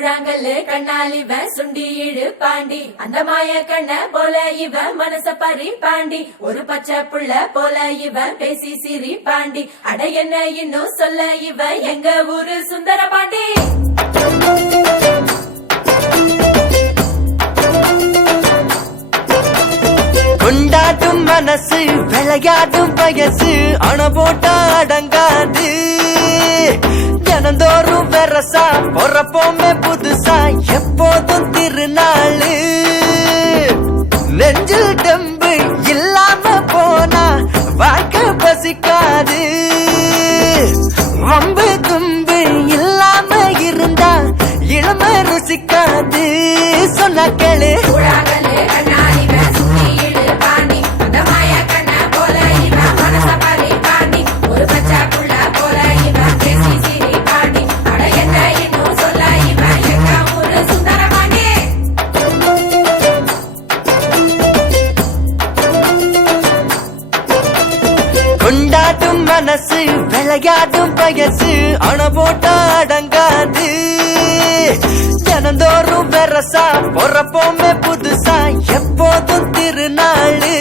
கூழாங்கல்லு கண்ணால் இவன் சுண்டி இழு பாண்டி அந்த மாய கண்ண போல இவன் மனச பறி பாண்டி ஒரு பச்சை புள்ள போல இவன் பேசி சிரி பாண்டி அட என்ன இன்னும் சொல்ல இவன் எங்க ஊரு சுந்தர பாண்டி. கொண்டாடும் மனசு விளையாடும் வயசு அண போட்டா அடங்காது தினந்தோறும் வெரசா பொறப்போமே புதுசா எப்போதும் திருநாளு நெஞ்சில் டெம்பு இல்லாம போனா வாழ்க்கை பசிக்காது வம்பு தும்பு இல்லாம இருந்தா இளமை ருசிக்காது சொன்ன கேளு. கொண்டாடும் மனசு விளையாடும் வயசு அண போட்டா அடங்காது தினந்தோறும் வெரசா பொறப்போமே புதுசா எப்போதும் திருநாளு.